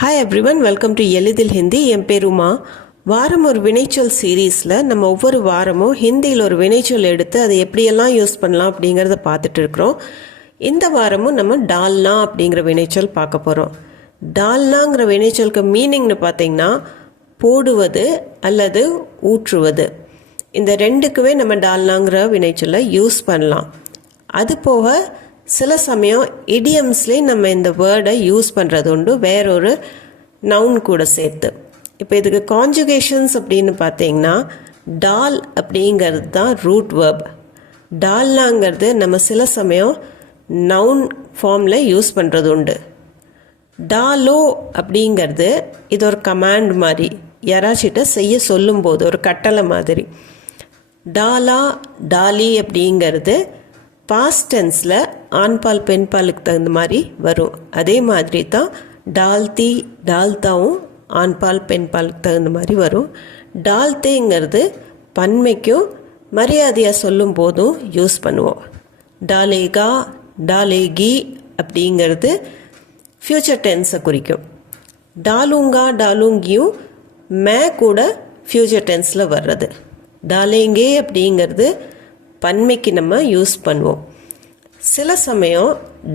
Hi everyone, welcome to எளிதில் ஹிந்தி. என் பேர் உமா. வாரம் ஒரு வினைச்சொல் சீரீஸில் நம்ம ஒவ்வொரு வாரமும் ஹிந்தியில் ஒரு வினைச்சொல் எடுத்து அதை எப்படியெல்லாம் யூஸ் பண்ணலாம் அப்படிங்கிறத பார்த்துட்டு இருக்கிறோம். இந்த வாரமும் நம்ம டால்னா அப்படிங்கிற வினைச்சொல் பார்க்க போகிறோம். டால்னாங்கிற வினைச்சொலுக்கு மீனிங்னு பார்த்தீங்கன்னா போடுவது அல்லது ஊற்றுவது. இந்த ரெண்டுக்குவே நம்ம டால்னாங்கிற வினைச்சொல்லை யூஸ் பண்ணலாம். அது போக சில சமயம் இடியம்ஸ்லேயே நம்ம இந்த வேர்டை யூஸ் பண்ணுறது உண்டு, வேறொரு நவுன் கூட சேர்த்து. இப்போ இதுக்கு கான்ஜுகேஷன்ஸ் அப்படின்னு பார்த்தீங்கன்னா டால் அப்படிங்கிறது தான் ரூட் வேர்ப். டால்னாங்கிறது நம்ம சில சமயம் நவுன் ஃபார்மில் யூஸ் பண்ணுறது உண்டு. டாலோ அப்படிங்கிறது இது ஒரு கமாண்ட் மாதிரி, யாராச்சிட்ட செய்ய சொல்லும்போது ஒரு கட்டளை மாதிரி. டாலா டாலி அப்படிங்கிறது பாஸ்ட் டென்ஸில் ஆண்பால் பெண்பாலுக்கு தகுந்த மாதிரி வரும். அதே மாதிரி தான் டால்தி டால்தாவும் ஆண்பால் பெண்பாலுக்கு தகுந்த மாதிரி வரும். டால்தேங்கிறது பன்மைக்கும் மரியாதையாக சொல்லும் போதும் யூஸ் பண்ணுவோம். டாலேகா டாலேகி அப்படிங்கிறது ஃப்யூச்சர் டென்ஸை குறிக்கும். டாலுங்கா டாலுங்கியும் மே கூட ஃப்யூச்சர் டென்ஸில் வர்றது. டாலேங்கே அப்படிங்கிறது பன்மைக்கு நம்ம யூஸ் பண்ணுவோம். சில சமயம்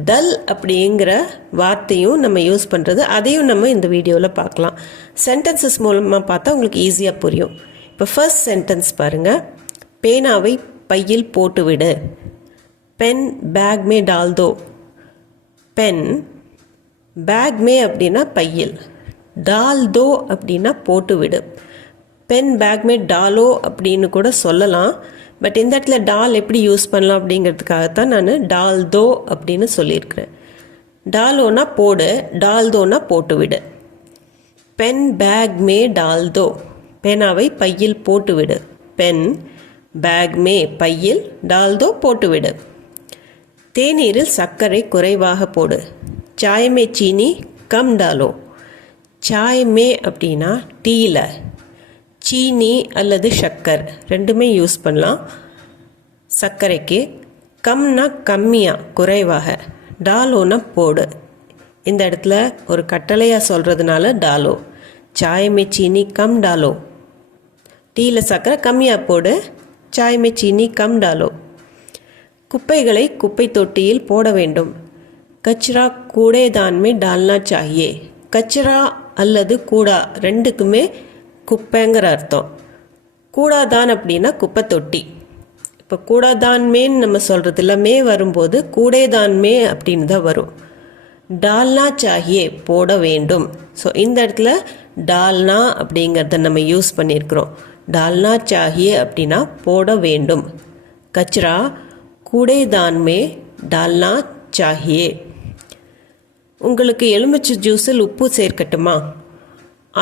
டல் அப்படிங்கிற வார்த்தையும் நம்ம யூஸ் பண்ணுறது, அதையும் நம்ம இந்த வீடியோவில் பார்க்கலாம். சென்டென்சஸ் மூலமாக பார்த்தா உங்களுக்கு ஈஸியாக புரியும். இப்போ ஃபர்ஸ்ட் சென்டென்ஸ் பாருங்கள். பேனாவை பையில் போட்டுவிடு. பென் பேக் மே டால் தோ. பென் பேக் மே அப்படின்னா பையில், டால் தோ அப்படின்னா போட்டுவிடு. பென் பேக் மே டாலோ அப்படின்னு கூட சொல்லலாம். பட் இந்த இடத்துல டால் எப்படி யூஸ் பண்ணலாம் அப்படிங்கிறதுக்காகத்தான் நான் டால் தோ அப்படின்னு சொல்லியிருக்கிறேன். டாலோனா போடு, டால் தோனா போட்டுவிடு. பென் பேக் மே டால் தோ, பேனாவை பையில் போட்டுவிடு. பென் பேக் மே பையில், டால் தோ போட்டுவிடு. தேநீரில் சர்க்கரை குறைவாக போடு. சாய் மே சீனி கம் டாலோ. சாய் மே அப்படின்னா டீயில், சீனி அல்லது சர்க்கர் ரெண்டுமே யூஸ் பண்ணலாம். சர்க்கரைக்கு கம்னா கம்மியாக குறைவாக, டாலோனா போடு. இந்த இடத்துல ஒரு கட்டளையாக சொல்கிறதுனால டாலோ. சாய் மே சீனி கம் டாலோ. டீயில் சர்க்கரை கம்மியாக போடு, சாய் மே சீனி கம் டாலோ. குப்பைகளை குப்பை தொட்டியில் போட வேண்டும். கச்ரா கூடேதான் மே டால்னா சாஹியே. கச்ரா அல்லது கூடா ரெண்டுக்குமே குப்பைங்கிற அர்த்தம். கூடாதான் அப்படின்னா குப்பை தொட்டி. இப்போ கூடாதான்மேன்னு நம்ம சொல்கிறது இல்லை, மே வரும்போது கூடேதான்மே அப்படின்னு தான் வரும். டால்னா சாஹியே போட வேண்டும். ஸோ இந்த இடத்துல டால்னா அப்படிங்கிறத நம்ம யூஸ் பண்ணியிருக்கிறோம். டால்னா சாஹியே அப்படின்னா போட வேண்டும். கச்ரா கூடேதான்மே டால்னா சாஹியே. உங்களுக்கு எலுமிச்சை ஜூஸில் உப்பு சேர்க்கட்டுமா?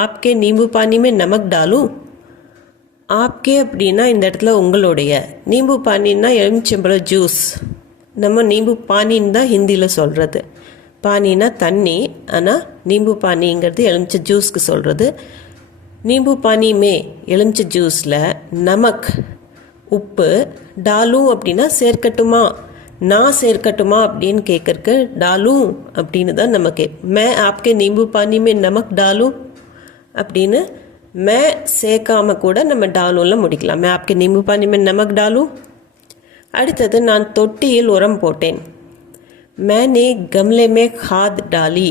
ஆப்கே நீம்பு பானி மே நமக் டாலூ. ஆப்கே அப்படின்னா இந்த இடத்துல உங்களுடைய, நீம்பு பானின்னா எலுமிச்சம்பழம் ஜூஸ். நம்ம நீம்பு பானின்னு தான் ஹிந்தியில் சொல்கிறது. பானின்னா தண்ணி, ஆனால் நீம்பு பானிங்கிறது எலுமிச்சை ஜூஸ்க்கு சொல்கிறது. நீம்பு பானி மே எலுமிச்சை ஜூஸில் நமக் உப்பு, டாலூ அப்படின்னா சேர்க்கட்டுமா, நான் சேர்க்கட்டுமா அப்படின்னு கேட்கறக்கு டாலூ அப்படின்னு தான் நமக்கு. மே ஆப்கே நீம்பு பானி மே நமக் டாலூ அப்படின்னு மே சேர்க்காம கூட நம்ம டாலூவில் முடிக்கலாம். மே ஆப்கே நீம்பு பானி மே நமக் டாலூ. அடுத்தது நான் தொட்டியில் உரம் போட்டேன். மேனே கம்லே மே खाद डाली.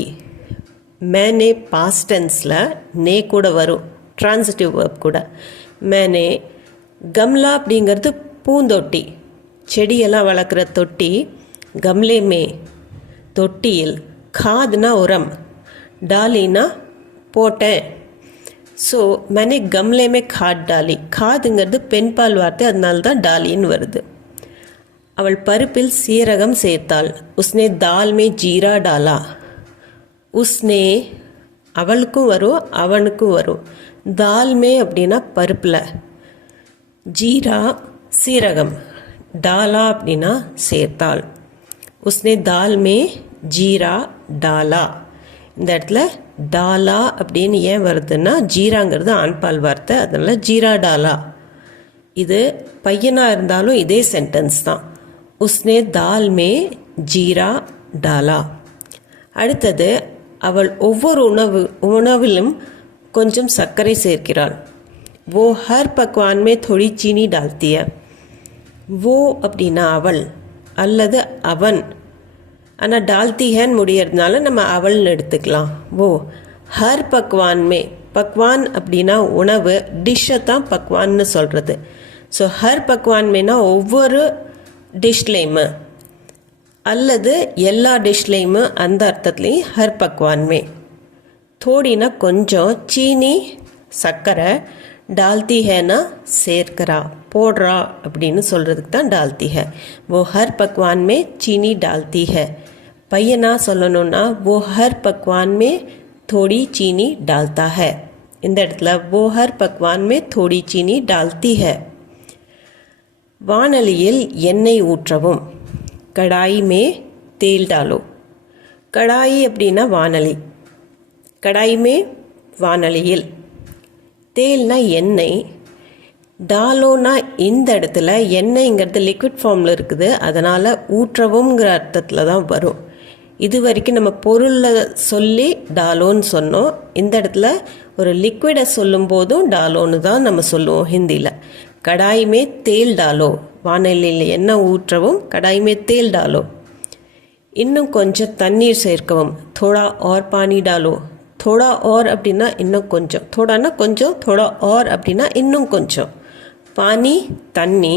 மேனே பாஸ்ட் டென்ஸில் நே கூட வரும், ட்ரான்சிட்டிவ் வேர்ப் கூட. மேனே கம்லா அப்படிங்கிறது பூந்தொட்டி, செடியெல்லாம் வளர்க்குற தொட்டி. கம்லே மே தொட்டியில், खादனா உரம், டாலினா போட்டேன். ஸோ மேனே கம்லே மே खाद डाली. खादங்கிறது பெண்பால் வார்த்தை, அதனால தான் டாலின்னு வருது. அவள் பருப்பில் சீரகம் சேர்த்தாள். உஸ்னே தால் மே ஜீரா டாலா. உஸ்னே அவளுக்கும் வரும் அவனுக்கும் வரும். தால் மே அப்படின்னா பருப்பில், ஜீரா சீரகம், டாலா அப்படின்னா சேர்த்தாள். உஸ்னே தால் மே ஜீரா டாலா. இந்த இடத்துல டாலா அப்படின்னு ஏன் வருதுன்னா ஜீராங்கிறது ஆண்பால் வார்த்தை, அதனால் ஜீரா டாலா. இது பையனாக இருந்தாலும் இதே சென்டென்ஸ் தான். உஸ்னே தால் மே ஜீரா டாலா. அடுத்தது அவள் ஒவ்வொரு உணவிலும் கொஞ்சம் சர்க்கரை சேர்க்கிறாள். वो हर पकवान में थोड़ी चीनी डालती है. वो அப்படின்னா அவள் அல்லது அவன். ஆனால் டால்த்தி ஹேன்னு முடியறதுனால நம்ம அவள்னு எடுத்துக்கலாம். वो हर पकवान में, பக்வான் அப்படின்னா உணவு, டிஷ்ஷை தான் பக்வான்னு சொல்கிறது. ஸோ ஹர் பக்வான் மேனா ஒவ்வொரு டிஷ்லேயுமே அல்லது எல்லா டிஷ்லேயுமே அந்த அர்த்தத்துலேயும் ஹர் பக்வான் மே. தோடினா கொஞ்சம், சீனி சர்க்கரை, டால்த்தி ஹேனா சேர்க்கிறா, போடுறா அப்படின்னு சொல்கிறதுக்கு தான் டால்த்தி ஹே. वो हर पकवान में चीनी डालती है. பையனா சொல்லணும்னா वो हर पकवान में थोड़ी चीनी डालता है. இந்த இடத்துல वो हर पकवान में थोड़ी चीनी डालती है. வாணலியில் எண்ணெய் ஊற்றவும். कढ़ाई में तेल डालो. कढ़ाई அப்படின்னா வாணலி, कढ़ाई में வாணலியில், தேல்னா எண்ணெய், டாலோனா இந்த இடத்துல எண்ணெய்ங்கிறது லிக்விட் ஃபார்மில் இருக்குது, அதனால் ஊற்றவும்ங்கிற அர்த்தத்தில் தான் வரும். இது வரைக்கும் நம்ம பொருளில் சொல்லி டாலோன்னு சொன்னோம். இந்த இடத்துல ஒரு லிக்விடை சொல்லும் போதும் டாலோன்னு தான் நம்ம சொல்லுவோம் ஹிந்தியில். கடாயுமே தேல் டாலோ, வானலியில் எண்ணெய் ஊற்றவும் கடாயுமே தேல் டாலோ. இன்னும் கொஞ்சம் தண்ணீர் சேர்க்கவும். தோடா ஆர் பானி டாலோ. தோடா ஆர் அப்படின்னா இன்னும் கொஞ்சம், தோடானா கொஞ்சம், தோடா ஆர் அப்படின்னா இன்னும் கொஞ்சம். பானி தண்ணி,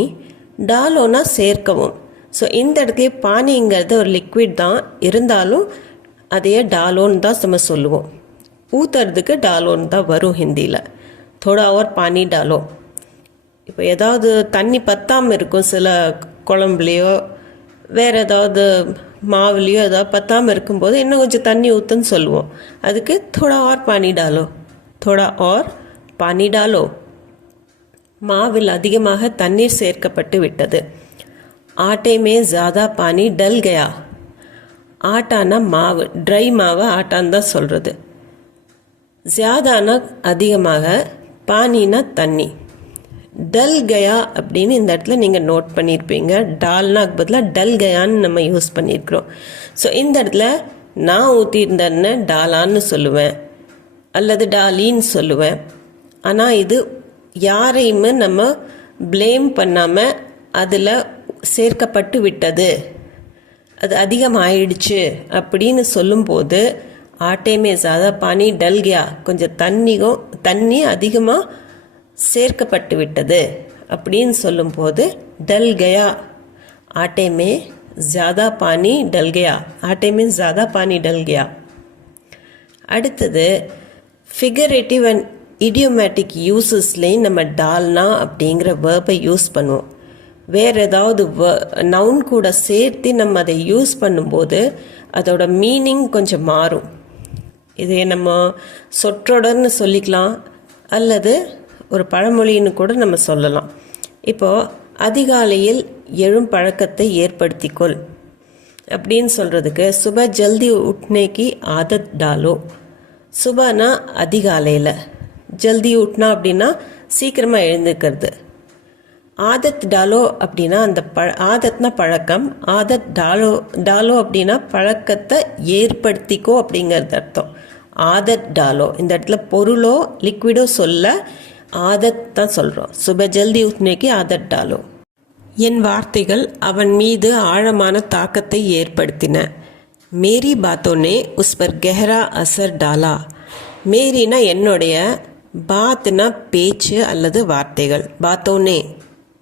டாலோனா சேர்க்கவும். ஸோ இந்த இடத்துல பானிங்கிறது ஒரு லிக்விட் தான், இருந்தாலும் அதையே டாலோன்னு தான் நம்ம சொல்லுவோம். ஊற்றுறதுக்கு டாலோன்னு தான் வரும் ஹிந்தியில். தோடா ஆர் பானி டாலோ. இப்போ ஏதாவது தண்ணி பத்தாமல் இருக்கும் சில குழம்புலையோ வேறு ஏதாவது மாவுலேயோ ஏதாவது பத்தாமல் இருக்கும்போது இன்னும் கொஞ்சம் தண்ணி ஊற்றுன்னு சொல்லுவோம். அதுக்கு தோடா ஆர் பானி டாலோ, தோடா ஆர் பானி டாலோ. மாவில் அதிகமாக தண்ணீர் சேர்க்கப்பட்டு விட்டது. ஆட்டே மே ஜாதா பானி டல் கயா. ஆட்டானா மாவு, ட்ரை மாவை ஆட்டான்னு தான் சொல்கிறது. ஜியாதானா அதிகமாக, பானினா தண்ணி. டல் கயா அப்படின்னு இந்த இடத்துல நீங்கள் நோட் பண்ணியிருப்பீங்க. டால்னாக்கு பதிலாக டல் கயான்னு நம்ம யூஸ் பண்ணியிருக்கிறோம். ஸோ இந்த இடத்துல நான் ஊற்றிருந்தேன்னு டாலான்னு சொல்லுவேன் அல்லது டாலின்னு சொல்லுவேன். ஆனால் இது யாரையுமே நம்ம ப்ளேம் பண்ணாமல் அதில் சேர்க்கப்பட்டு விட்டது, அது அதிகமாகிடுச்சு அப்படின்னு சொல்லும்போது ஆட்டேமே ஜாதா பானி டல் கயா, கொஞ்சம் தண்ணி அதிகமாக சேர்க்கப்பட்டு விட்டது அப்படின்னு சொல்லும்போது டல் கயா, ஆட்டே மே ஜாதா பானி டல் கயா, ஆட்டே மே ஜாதா பானி டல் கயா. அடுத்தது ஃபிகரேட்டிவ் அண்ட் இடியோமேட்டிக் யூசஸ்லேயும் நம்ம டால்னா அப்படிங்கிற வேர்பை யூஸ் பண்ணுவோம். வேறு ஏதாவது நவுன் கூட சேர்த்து நம்ம அதை யூஸ் பண்ணும்போது அதோட மீனிங் கொஞ்சம் மாறும். இதே நம்ம சொற்றொடர்னு சொல்லிக்கலாம் அல்லது ஒரு பழமொழின்னு கூட நம்ம சொல்லலாம். இப்போது அதிகாலையில் எழும் பழக்கத்தை ஏற்படுத்திக்கொள் அப்படின்னு சொல்கிறதுக்கு சுப ஜல்தி உட்னேக்கி ஆதத் டாலோ. சுபனா அதிகாலையில், ஜல்தி உட்னா அப்படின்னா சீக்கிரமாக எழுந்துக்கிறது. ஆதத் டாலோ அப்படின்னா அந்த ஆதத்னா பழக்கம், ஆதத் டாலோ அப்படின்னா பழக்கத்தை ஏற்படுத்திக்கோ அப்படிங்கிறது அர்த்தம். ஆதத் டாலோ இந்த இடத்துல பொருளோ லிக்விடோ சொல்ல ஆதத் தான் சொல்கிறோம். சுப ஜல்தி உட்னேக்கி ஆதத் டாலோ. என் வார்த்தைகள் அவன் மீது ஆழமான தாக்கத்தை ஏற்படுத்தின. மேரி பாத்தோனே உஸ் பர் கெஹரா அசர் டாலா. மேரினா என்னுடைய, பாத்னா பேச்சு அல்லது வார்த்தைகள், பாத்தோனே,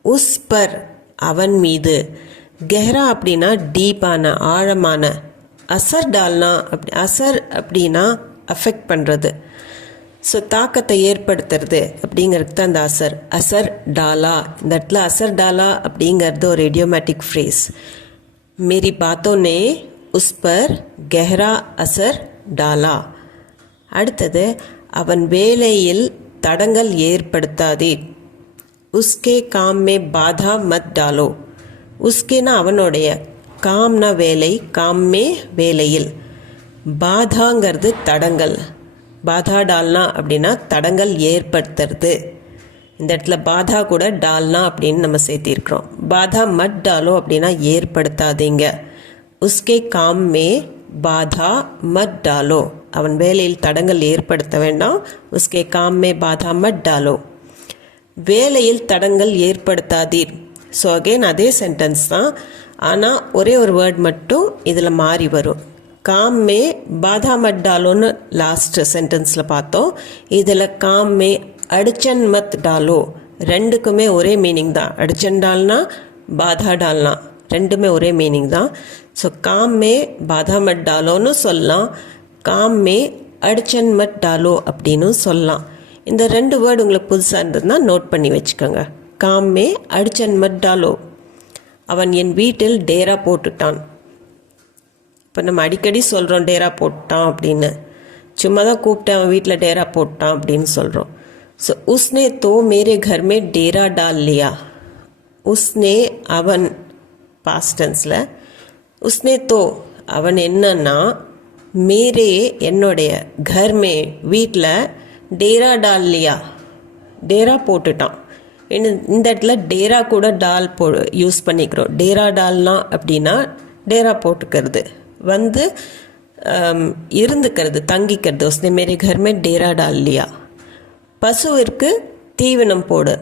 உஸ் பர் அவன் மீது, கெஹரா அப்படின்னா டீப்பான ஆழமான, அசர் டால்னா அசர் அப்படின்னா அஃபெக்ட் பண்ணுறது, ஸோ தாக்கத்தை ஏற்படுத்துறது அப்படிங்கிறது தான் அந்த அசர். அசர் டாலா, இந்த இடத்துல அசர் டாலா அப்படிங்கிறது ஒரு இடியோமேட்டிக் ஃப்ரேஸ். மேரி பாத்தோனே உஸ் பர் கெஹரா அசர் டாலா. அடுத்தது அவன் வேலையில் தடங்கல் ஏற்படுத்தாதீர். உஸ்கே காம் மே பாதா மத் டாலோ. உஸ்கேனா அவனுடைய, காம்னா வேலை, காம்மே வேலையில், பாதாங்கிறது தடங்கல், பாதா டால்னா அப்படின்னா தடங்கல் ஏற்படுத்துறது. இந்த இடத்துல பாதா கூட டால்னா அப்படின்னு நம்ம சேர்த்திருக்கிறோம். பாதா மட் டாலோ அப்படின்னா ஏற்படுத்தாதீங்க. உஸ்கே காம் மே பாதா மத் டாலோ. அவன் வேலையில் தடங்கல் ஏற்படுத்த வேண்டாம். உஸ்கே காம் மே பாதா மத் டாலோ. வேலையில் தடங்கல் ஏற்படுத்தாதீர். ஸோ அகெயின் அதே சென்டென்ஸ் தான், ஆனால் ஒரே ஒரு வேர்ட் மட்டும் இதில் மாறி வரும். காம் மே பாதா மத் டாலோன்னு லாஸ்ட் சென்டென்ஸில் பார்த்தோம். இதில் காம் மே அடிச்சன் மத் டாலோ. ரெண்டுக்குமே ஒரே மீனிங் தான். அடிச்சன் டால்னா பாதா டால்னா ரெண்டுமே ஒரே மீனிங் தான். ஸோ காம் மே பாதா மத் டாலோன்னு சொல்லலாம், காம் மே அடிச்சன் மத் டாலோ அப்படின்னு சொல்லலாம். இந்த ரெண்டு வேர்டு உங்களுக்கு புதுசாக இருந்ததுன்னா நோட் பண்ணி வச்சுக்கோங்க. காம் மே அடிச்சன் மத் டாலோ. அவன் என் வீட்டில் டேரா போட்டுட்டான். இப்போ நம்ம அடிக்கடி சொல்கிறோம் டேரா போட்டான் அப்படின்னு. சும்மா தான் கூப்பிட்டு அவன் வீட்டில் டேரா போட்டான் அப்படின்னு சொல்கிறோம். ஸோ உஸ்னே தோ மேரே घर में डेरा डाल लिया. உஸ்னே அவன் பாஸ்ட் டென்ஸில், உஸ்னே தோ அவன் என்னன்னா, மேரே என்னுடைய, घर में வீட்டில், டேரா டால் லியா டேரா போட்டுட்டான். இந்த இடத்துல டேரா கூட டால் யூஸ் பண்ணிக்கிறோம். டேரா டால்னா அப்படின்னா டேரா போட்டுக்கிறது, வந்து இருந்துக்கிறது, தங்கிக்கிறது. உஸ்னே மேரே घर में डेरा डाल लिया. பசுவிற்கு தீவனம் போடு.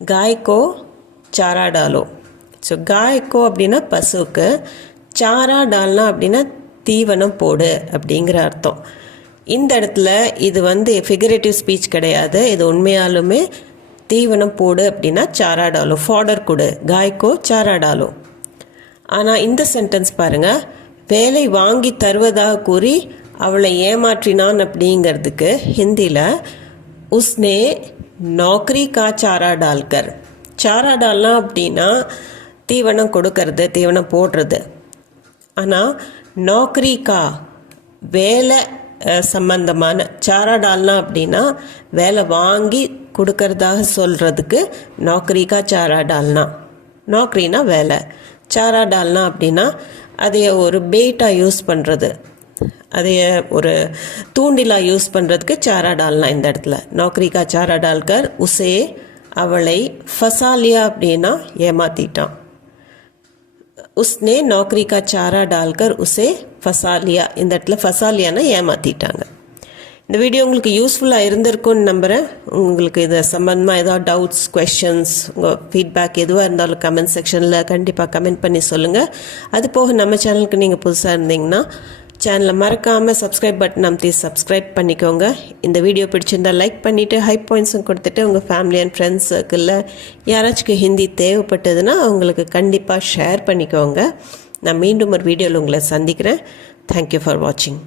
காய்க்கோ சாரா டாலோ. ஸோ காய்க்கோ அப்படின்னா பசுவுக்கு, சாரா டால்னா அப்படின்னா தீவனம் போடு அப்படிங்கிற அர்த்தம். இந்த இடத்துல இது வந்து ஃபிகரேட்டிவ் ஸ்பீச் கிடையாது, இது உண்மையாலுமே தீவனம் போடு அப்படின்னா சாரா டாலோ, ஃபாடர் கொடு, காய்க்கோ சாரா டாலோ. ஆனால் இந்த சென்டென்ஸ் பாருங்கள், வேலை வாங்கி தருவதாக கூறி அவளை ஏமாற்றினான் அப்படிங்கிறதுக்கு ஹிந்தியில் உஸ்னே நௌக்கரி கா சாரா டால்கர். சாரா டால்னா அப்படின்னா தீவனம் கொடுக்கறது, தீவனம் போடுறது. ஆனால் நௌக்கரி கா வேலை சம்பந்தமான, சாரா டால்னா அப்படின்னா வேலை வாங்கி கொடுக்கறதாக சொல்கிறதுக்கு நௌக்கரி கா சாரா டால்னா. நௌக்கரினா வேலை, சாரா டால்னா அப்படின்னா அதை ஒரு பெயிட்டாக யூஸ் பண்ணுறது, அதை ஒரு தூண்டிலாக யூஸ் பண்ணுறதுக்கு சாரா டால்னா. இந்த இடத்துல நௌக்கரி கா சாரா டால்கர் உசே அவளை, ஃபசாலியா அப்படின்னா ஏமாத்திட்டான். உஸ்னே நௌக்கரி கா சாரா டால்கர் உசே ஃபசாலியா. இந்த இடத்துல ஃபசாலியானா ஏமாத்திட்டாங்க. இந்த வீடியோ உங்களுக்கு யூஸ்ஃபுல்லாக இருந்திருக்கும்னு நம்புகிறேன். உங்களுக்கு இதை சம்பந்தமாக ஏதாவது டவுட்ஸ், கொஷன்ஸ், உங்கள் ஃபீட்பேக் எதுவாக இருந்தாலும் கமெண்ட் செக்ஷனில் கண்டிப்பாக கமெண்ட் பண்ணி சொல்லுங்கள். அது போக நம்ம சேனலுக்கு நீங்கள் புதுசாக இருந்தீங்கன்னா சேனலை மறக்காமல் சப்ஸ்கிரைப் பட்டன் அமைத்தி சப்ஸ்கிரைப் பண்ணிக்கோங்க. இந்த வீடியோ பிடிச்சிருந்தால் லைக் பண்ணிவிட்டு ஹை பாயிண்ட்ஸும் கொடுத்துட்டு உங்கள் ஃபேமிலி அண்ட் ஃப்ரெண்ட்ஸ் சர்க்கிளில் யாராச்சும் ஹிந்தி தேவைப்பட்டதுன்னா அவங்களுக்கு கண்டிப்பாக ஷேர் பண்ணிக்கோங்க. நான் மீண்டும் ஒரு வீடியோவில் உங்களை சந்திக்கிறேன். தேங்க்யூ ஃபார் வாட்சிங்.